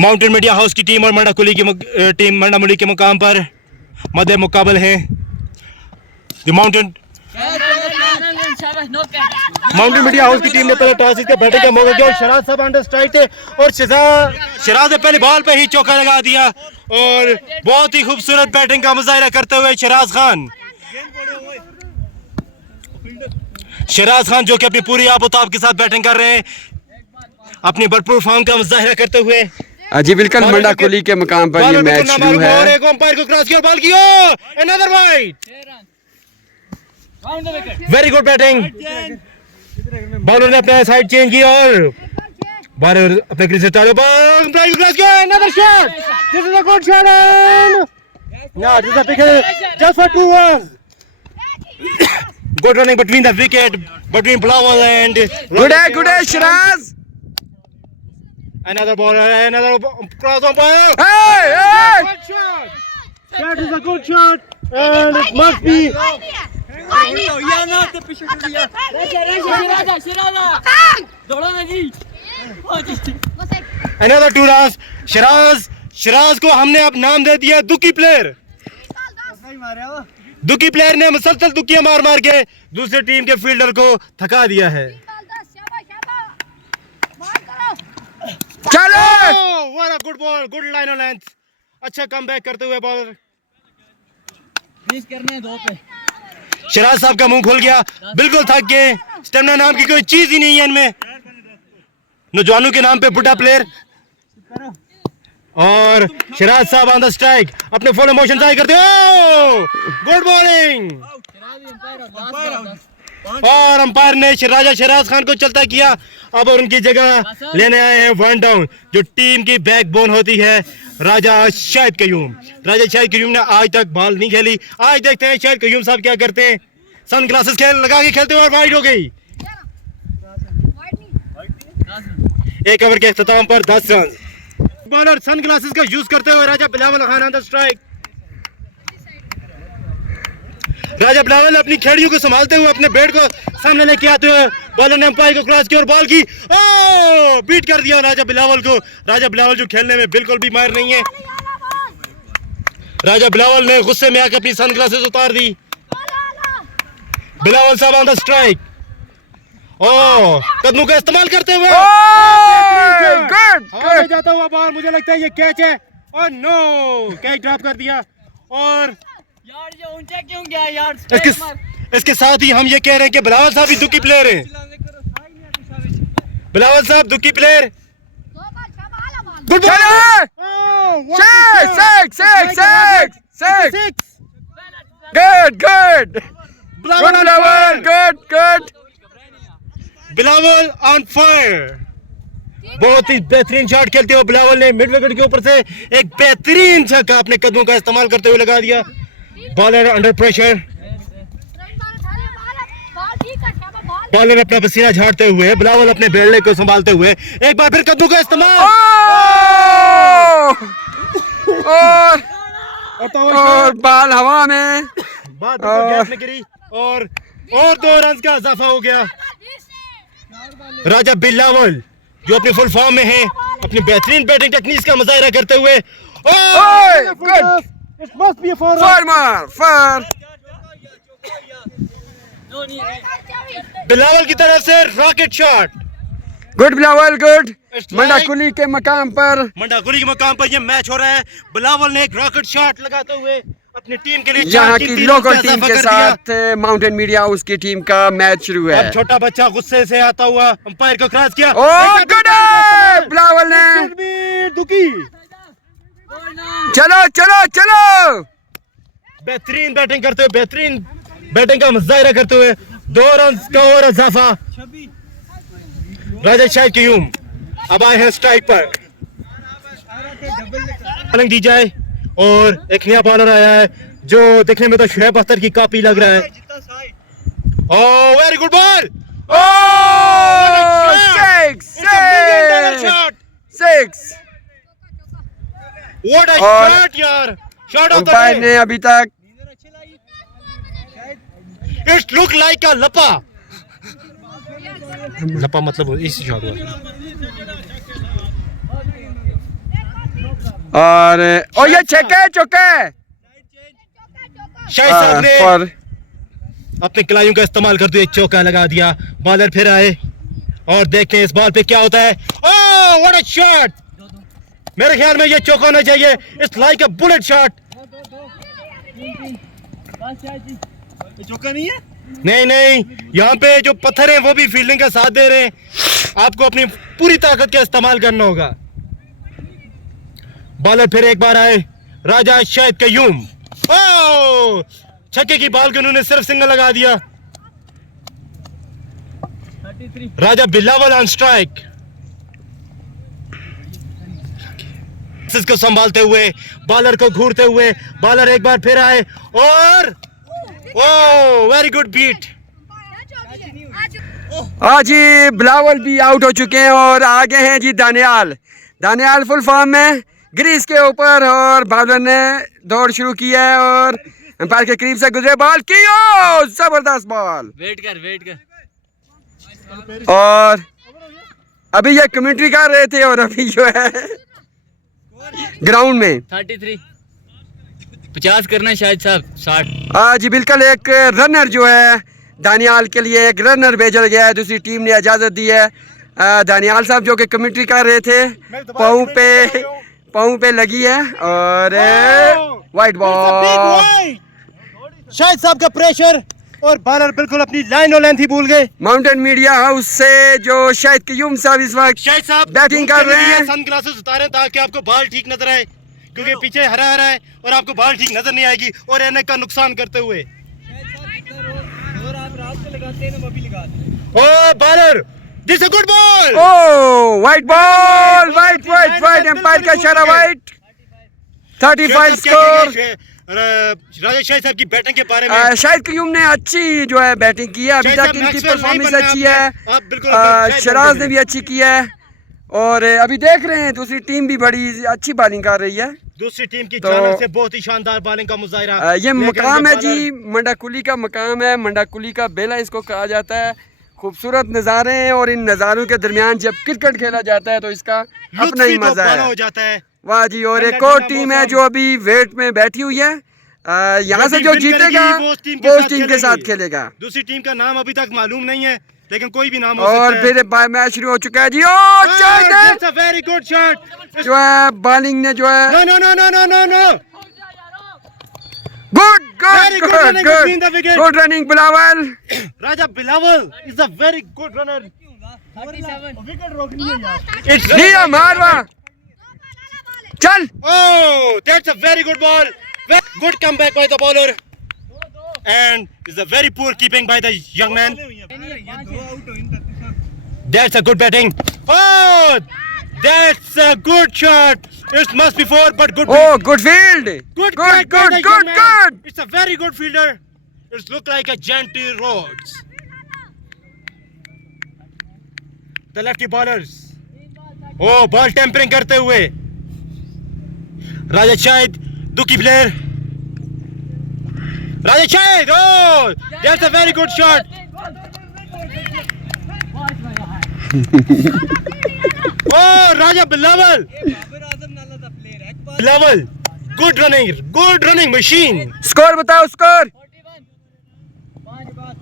Mountain media house की team और मंडाकुली की टीम मंडामुली के मुकाम पर मध्य मुकाबल है। माउंटेन मीडिया हाउस की टीम ने पहले टॉस जीत बैटिंग का मौका किया और शराज साहब अंडर स्ट्राइक थे और शराज ने पहले बॉल पे ही चौका लगा दिया और बहुत ही खूबसूरत बैटिंग का मुजाहिरा करते हुए शराज खान जो कि अपनी पूरी आबोताब के साथ बैटिंग कर रहे हैं, अपनी भरपूर फॉर्म का मुजाहिरा करते हुए। जी बिल्कुल, मंडाकुली के मुकाम पर ये मैच शुरू है। एक अंपायर को क्रॉस किया, बॉल किया, another wide, very good batting. Bowler ने अपना साइड चेंज किया और बॉलर अपने क्रीज से चालू, बॉल क्रॉस किया, another shot, this is a good shot and या this is a wicket just for 2 runs। Good running between the wicket, between Bilawal and good है Shiraz। Another ball, another cross umpire. Hey! Good shot. That is a good shot, and it must be. Another 2 runs. Siraj को हमने अब नाम दे दिया दुकी player. दुकी player ने मुसलसल दुकियां मार मार के दूसरी टीम के फील्डर को थका दिया है। चलो, what a good ball, good line on length, अच्छा कमबैक करते हुए बॉलर फिनिश करने हैं 2 पे। शिराज साहब का मुंह खुल गया, बिल्कुल थक गए, स्टेमिना नाम की कोई चीज ही नहीं है इनमें। नौजवानों के नाम पे बुढ़ा प्लेयर और शिराज साहब ऑन द स्ट्राइक, अपने फुल इमोशन जाहिर करते हो, गुड बॉलिंग। और अंपायर ने शिराज खान को चलता किया। अब उनकी जगह लेने आए हैं 1 डाउन, जो टीम की बैकबोन होती है, राजा शाहिद कयूम ने आज तक बॉल नहीं खेली। आज देखते हैं शाहिद कयूम साहब क्या करते हैं। सन ग्लासेस लगा के खेलते हुए और वाइड हो गई। एक ओवर के इख्तिताम पर 10 रन। बॉलर सन ग्लासेस का यूज करते हुए Raja Bilawal Khan on the strike. Raja Bilawal अपनी खेड़ियों को संभालते हुए अपने बैट को सामने लेके आते हुए बॉलर ने अंपायर को क्रॉस किया और बॉल की बीट कर दिया राजा बिलावल को। राजा बिलावल जो खेलने में बिल्कुल भी माहिर नहीं है। राजा बिलावल ने गुस्से में आकर अपनी सन ग्लासेस उतार दी। बिलावल साहब ऑन द स्ट्राइक, कदमों का इस्तेमाल करते हुए गुड जाता हुआ बॉल, मुझे लगता है ये कैच है और नो, कैच ड्रॉप कर दिया। और यार ये ऊंचा क्यों गया यार? इसके साथ ही हम ये कह रहे हैं कि बिलावल साहब भी दुखी प्लेयर हैं। बिलावल साहब दुखी player. Good Bilawal on fire, बहुत ही बेहतरीन शॉट खेलते हुए बिलावल ने मिड विकेट के ऊपर से एक बेहतरीन छक्का अपने कदमों का इस्तेमाल करते हुए लगा दिया। बॉलर अंडर प्रेशर, बॉलर अपना पसीना झाड़ते हुए, बिलावल अपने बेलने को संभालते हुए एक बार फिर कदमों का इस्तेमाल और बॉल हवा में, बात गैप में गिरी और 2 रन का इजाफा हो गया। राजा बिलावल जो अपने फुल फॉर्म में है, अपनी बेहतरीन बैटिंग टेक्निक्स का मुजाहिरा करते हुए बिलावल की तरफ से rocket shot. Good Bilawal, good. Mandakuli के मकाम पर ये मैच हो रहा है। बिलावल ने एक रॉकेट शॉट लगाते हुए अपनी टीम के लिए यहाँ की लोकल टीम के साथ माउंटेन मीडिया हाउस की टीम का मैच शुरू है। छोटा बच्चा गुस्से से आता हुआ अंपायर को क्रॉस किया। गुड बिलावल ने दुखी। चलो बेहतरीन बैटिंग करते हुए, बेहतरीन बैटिंग का मुजाहिरा करते हुए 2 रन का और इजाफा। राजा शाहिद कयूम अब आए हैं स्ट्राइक पर, बॉलिंग दी जाए और एक नया बॉलर आया है जो देखने में तो शुएब अख्तर की कॉपी लग रहा है। Very good ball, six. What a shot यार, शॉट ऑफ द डे ने अभी तक इट लुक लाइक अ लपा मतलब इसी शॉट हुआ। और ओ ये छक्का है, चौका है शाहिद साहब ने और अपने खिलाड़ियों का इस्तेमाल करते हुए चौका लगा दिया। बॉलर फिर आए और देखते हैं इस बॉल पे क्या होता है। Oh what a shot! मेरे ख्याल में ये चौका होना चाहिए। It's like a bullet shot. चौका नहीं है? नहीं नहीं, यहाँ पे जो पत्थर हैं वो भी फील्डिंग का साथ दे रहे हैं। आपको अपनी पूरी ताकत का इस्तेमाल करना होगा। बॉलर फिर एक बार आए, राजा शाहिद कयूम। ओह छक्के की बॉल को उन्होंने सिर्फ सिंगल लगा दिया। 33 राजा बिलावल ऑन स्ट्राइक। इसको संभालते हुए, बॉलर को घूरते हुए, बॉलर एक बार फिर आए और ओह वेरी गुड बीट। हाँ जी, बिलावल भी आउट हो चुके हैं और आगे हैं जी दानियाल। दानियाल फुल फॉर्म में ग्रीस के ऊपर और बॉलर ने दौड़ शुरू की है और अंपायर के करीब से गुजरे, बॉल की, ओ जबरदस्त बॉल। वेट कर और अभी ये कमेंट्री कर रहे थे और अभी जो है ग्राउंड में 33 50 करना शायद साहब 60 हाँ जी बिल्कुल। एक रनर जो है दानियाल के लिए एक रनर भेजा गया है, दूसरी टीम ने इजाज़त दी है। दानियाल साहब जो कि कमेंट्री कर रहे थे, पाँव पे लगी है और वाइट बॉल। शाहिद साहब का प्रेशर और बॉलर बिल्कुल अपनी लाइन और लेंथ ही भूल गए। माउंटेन मीडिया हाउस से जो शाहिद कयूम साहब इस वक्त शाहिद साहब बैटिंग कर रहे हैं। सन ग्लासेस उतारें ताकि आपको बॉल ठीक नजर आए, क्योंकि पीछे हरा हरा है और आपको बॉल ठीक नजर नहीं आएगी और एनक का नुकसान करते हुए। Oh bowler, this a good ball. Oh wide ball, wide umpire का इशारा, वाइट। 35 स्कोर। राजा शाहिद साहब की बैटिंग के बारे में शाहिद कयूम ने अच्छी जो है बैटिंग की है, अभी तक इनकी परफॉर्मेंस अच्छी है। आप बिल्कुल शराज ने भी अच्छी की है और अभी देख रहे हैं दूसरी टीम भी बड़ी अच्छी बॉलिंग कर रही है। दूसरी टीम की तो जानब से बहुत ही शानदार बॉलिंग का मुजाहिरा। ये मकाम है जी, मंडाकुली का मकाम है, मंडाकुली का बेला इसको कहा जाता है। खूबसूरत नज़ारे हैं और इन नज़ारों के दरमियान जब क्रिकेट खेला जाता है तो इसका अपना ही मजा है। हो जाता है। वाह जी। और एक और टीम है जो अभी वेट में बैठी हुई है, यहाँ से जो जीतेगा वो उस टीम के साथ खेलेगा। दूसरी टीम का नाम अभी तक मालूम नहीं है, लेकिन कोई भी नाम हो और सकता है। फिर मैच शुरू हो चुका है जी। ओ वेरी गुड शॉट जो है बॉलिंग ने जो है no no no no no no no good Very good running between the wicket. Good running Bilawal. Raja Bilawal is a very good runner. 37 wicket रोकनी है यार। इट्स लिया मारवा, चल। Oh, that's a very good ball. Very good comeback by the bowler. And is a very poor keeping by the young man. That's a good batting. Oh, that's a good shot. It must be four, but good. Oh, good field. Good, Good, catch by the good, young good, man. good. It's a very good fielder. It look like a gentle Rhodes. The lefty bowlers. Oh, ball tampering करते हुए राजा शाहिद, दुखी player Raja Shahid. Oh, that's a very good shot. Oh, Raja Bilawal. Bilawal, good running machine. Score बताओ, score. 41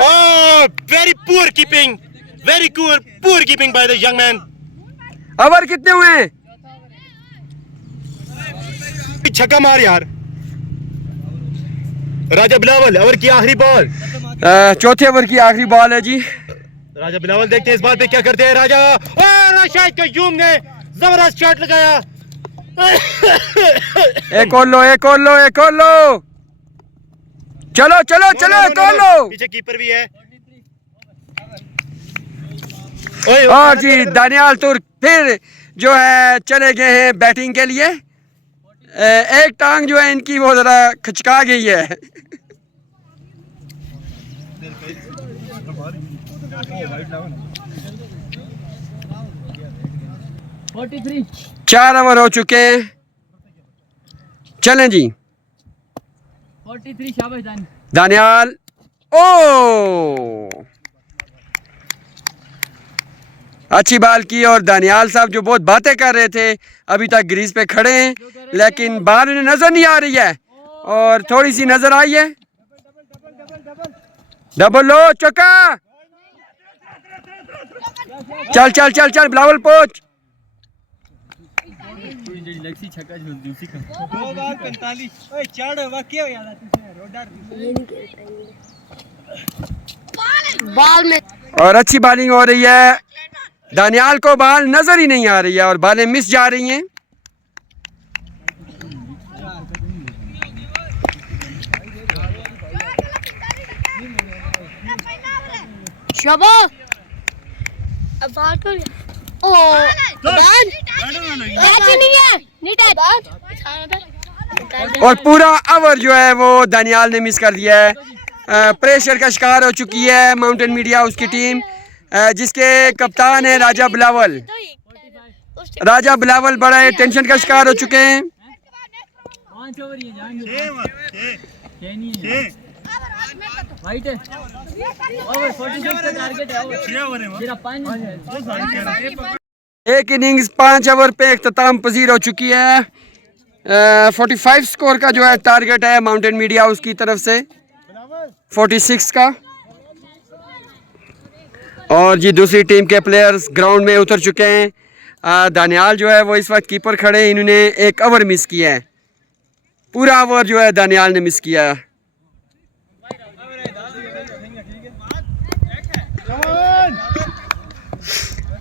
Oh, very poor keeping by the young man. Over कितने हुए हैं? छक्का मार यार राजा बिलावल. ओवर की आखिरी बॉल. चौथे ओवर की आखिरी बॉल है जी। राजा बिलावल देखते हैं इस बार पे क्या करते हैं राजा. और शाहिद कयूम ने जबरदस्त शॉट लगाया. एक और लो, एक और लो, एक और लो। चलो चलो चलो, एक और लो। पीछे कीपर भी है. और जी दानियाल तुर्क फिर जो है चले गए हैं बैटिंग के लिए। एक टांग जो है इनकी वो जरा खचका गई है। 43 4 ओवर हो चुके हैं। चलें जी 43 शाबाश दानी. दानियाल। ओ अच्छी बॉल की और दानियाल साहब जो बहुत बातें कर रहे थे अभी तक ग्रीज पे खड़े हैं, लेकिन बॉल उन्हें नजर नहीं आ रही है और थोड़ी सी नजर आई है। डबल लो चौका, चल चल चल चल बिलावल पोच। बॉल में और अच्छी बॉलिंग हो रही है, दानियाल को बॉल नजर ही नहीं आ रही है और बॉलें मिस जा रही हैं। शबा अब बात कर ओ बैट नहीं है नीट है और पूरा ओवर जो है वो दानियाल ने मिस कर दिया है। प्रेशर का शिकार हो चुकी है माउंटेन मीडिया उसकी टीम, जिसके कप्तान है राजा बिलावल। राजा बिलावल बड़ा टेंशन का शिकार हो चुके हैं। एक इनिंग्स 5 ओवर पे इख्तिताम पजीर हो चुकी है। 45 स्कोर का जो है टारगेट है माउंटेन मीडिया उसकी तरफ से 46 का। और जी दूसरी टीम के प्लेयर्स ग्राउंड में उतर चुके हैं। दानियाल जो है वो इस वक्त कीपर खड़े हैं, इन्होंने एक ओवर मिस किया है, पूरा ओवर जो है दानियाल ने मिस किया है।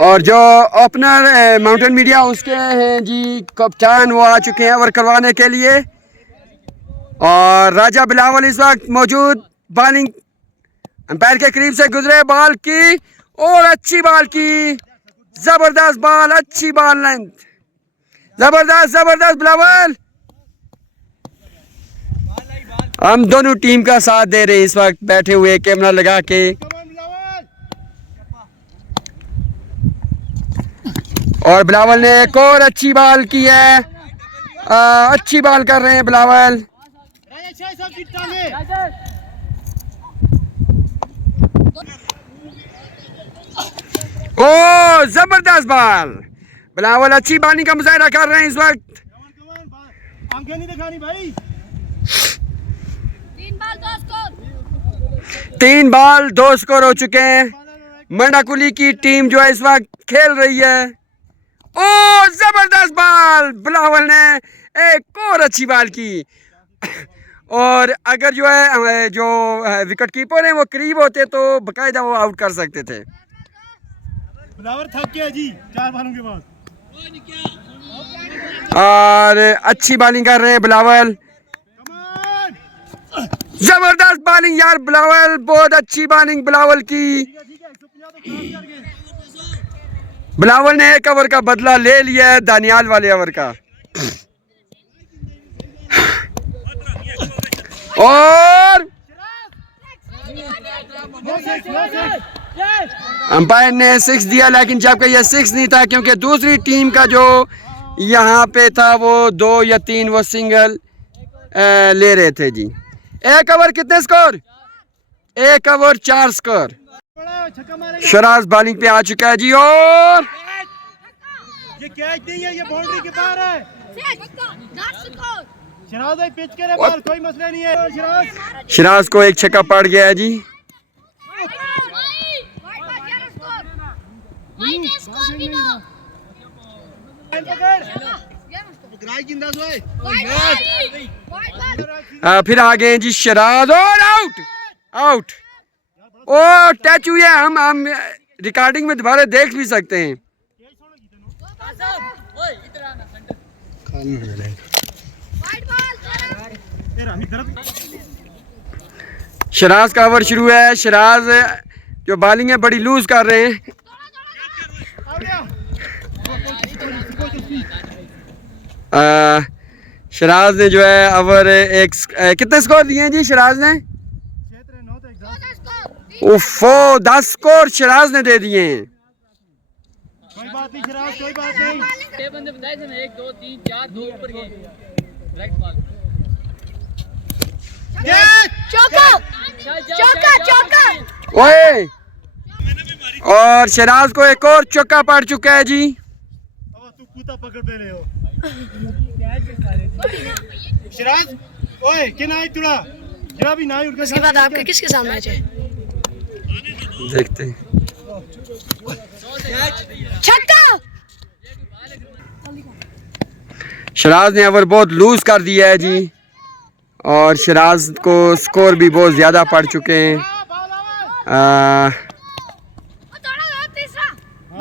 और जो ओपनर माउंटेन मीडिया उसके हैं जी कप्तान, वो आ चुके हैं ओवर करवाने के लिए। और राजा बिलावल इस वक्त मौजूद बॉलिंग अंपायर के करीब से गुजरे, बॉल की और अच्छी बॉल की, जबरदस्त बॉल, अच्छी बॉल लेंथ, जबरदस्त जबरदस्त बिलावल। हम दोनों टीम का साथ दे रहे हैं इस वक्त बैठे हुए कैमरा लगा के। और बिलावल ने एक और अच्छी बॉल की है, अच्छी बॉल कर रहे हैं बिलावल। ओ जबरदस्त बॉल, बिलावल अच्छी बॉलिंग का मुजाहिरा कर रहे हैं इस वक्त। आंखें नहीं दिखानी भाई। 3 बॉल 2 स्कोर हो चुके हैं। मंडाकुली की टीम जो है इस वक्त खेल रही है। ओ जबरदस्त बॉल, बिलावल ने एक और अच्छी बॉल की। और अगर जो है जो विकेट कीपर हैं वो करीब होते तो बाकायदा वो आउट कर सकते थे। बिलावल थक गया जी 4 बॉलों के बाद। और अच्छी बॉलिंग कर रहे हैं बिलावल, जबरदस्त बॉलिंग यार बिलावल, बहुत अच्छी बॉलिंग बिलावल की। बिलावल ने एक ओवर का बदला ले लिया है दानियाल वाले ओवर का। और अंपायर ने 6 दिया, लेकिन जबकि यह 6 नहीं था क्योंकि दूसरी टीम का जो यहाँ पे था वो 2 या 3 वो सिंगल ले रहे थे जी। एक ओवर कितने score? 1 over 4 score. Shiraz bowling पे आ चुका है जी। और ये कैच नहीं है, ये बाउंड्री के बाहर है। शराज भाई पिच करे बाहर, कोई मसला नहीं है। शराज को एक छक्का पड़ गया है जी। फिर आ गए जी शराज और आउट आउट। ओ टच हुई है, हम रिकॉर्डिंग में दोबारा देख भी सकते हैं। शराज का ओवर शुरू है। शराज जो बॉलिंग है बड़ी लूज कर रहे हैं। शराज ने जो है ओवर एक कितने स्कोर दिए हैं जी शराज ने? उफ़ो 10 स्कोर शराज ने दे दिए हैं। कोई बात नहीं शराज, कोई बात नहीं। 6 बंदे बताए थे ना, 1 2 3 4 2 ऊपर गए राइट बॉल। चौका चौका चौका। ओए और शहनाज को एक और चौका पड़ चुका है जी। अब तू कूता पकड़ पे ले हो शिराज ओए के ना तुड़ा जरा भी ना उठ के इसके बाद आपके किसके साथ मैच है? देखते हैं। छक्का। शराज ने ओवर बहुत लूज कर दिया है जी और शराज को स्कोर भी बहुत ज़्यादा पड़ चुके हैं।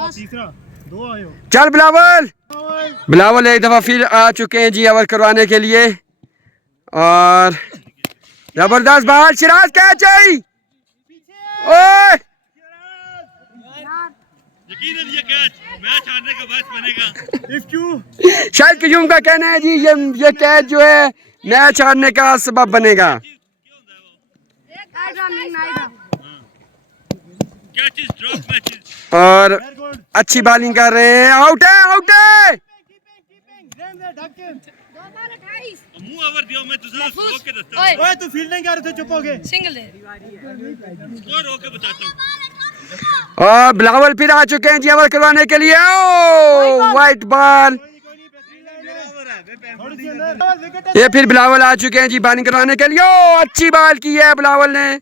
तीसरा दो आयो चल बिलावल। बिलावल एक दफ़ा फिर आ चुके हैं जी ओवर करवाने के लिए और जबरदस्त बात। शराज कैच है। ओए यकीनन ये कैच मैच हारने का बायस बनेगा इफ क्यों शायद क्यूम का कहना है जी ये कैच जो है मैच हारने का सबब बनेगा। कैचेस ड्रॉप मैचेस और अच्छी बॉलिंग कर रहे हैं। आउट है आउट है। मुंह ओवर दियो मैं तुझे रोक के दस्ता ओए तू फील्डिंग कर रहे थे चुप हो गए सिंगल दे। स्कोर रोक के बताता हूं और बिलावल फिर आ चुके हैं जी ओवर करवाने के लिए। ओ वाइट बॉल। ये फिर बिलावल आ चुके हैं जी बॉलिंग करवाने के लिए। ओ अच्छी बॉल की है बिलावल ने।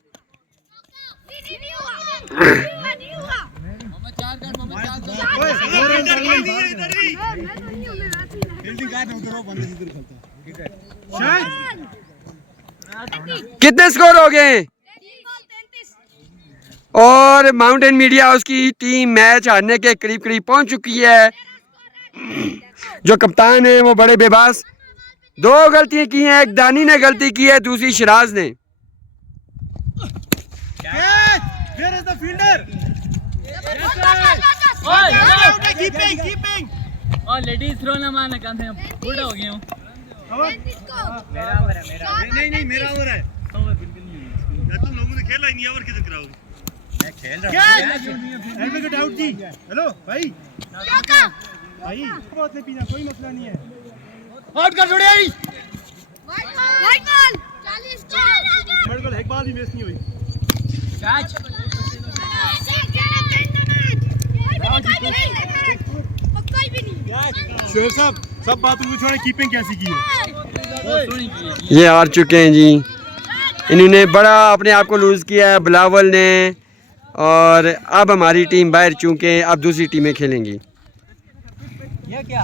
कितने स्कोर हो गए? और माउंटेन मीडिया हाउस की टीम मैच हारने के करीब करीब पहुंच चुकी है। जो कप्तान है वो बड़े बेबास। दो गलतियां की हैं, एक दानी ने गलती की है, दूसरी शराज ने। Where is the fielder? Keeping. और लेडीज थ्रो ना मारना काम है बूढ़ा हो गया हूँ। नहीं मेरा ओवर है तुम लोगों ने खेला ही नहीं ओवर किधर कराओगे मैं खेल रहा हूं एडवोकेट आउट जी हेलो भाई भाई बहुत नहीं पीना कोई मसला नहीं है आउट कर छोड़े आई वाइट बॉल 40 थर्ड बॉल एक बाल भी मिस नहीं हुई कैच शेर साहब सब बात उनको छोड़े कीपिंग कैसी की है ये हार चुके हैं जी। इन्होंने बड़ा अपने आप को लूज किया है बिलावल ने। और अब हमारी टीम बाहर चूंकि अब दूसरी टीमें खेलेंगी। ये क्या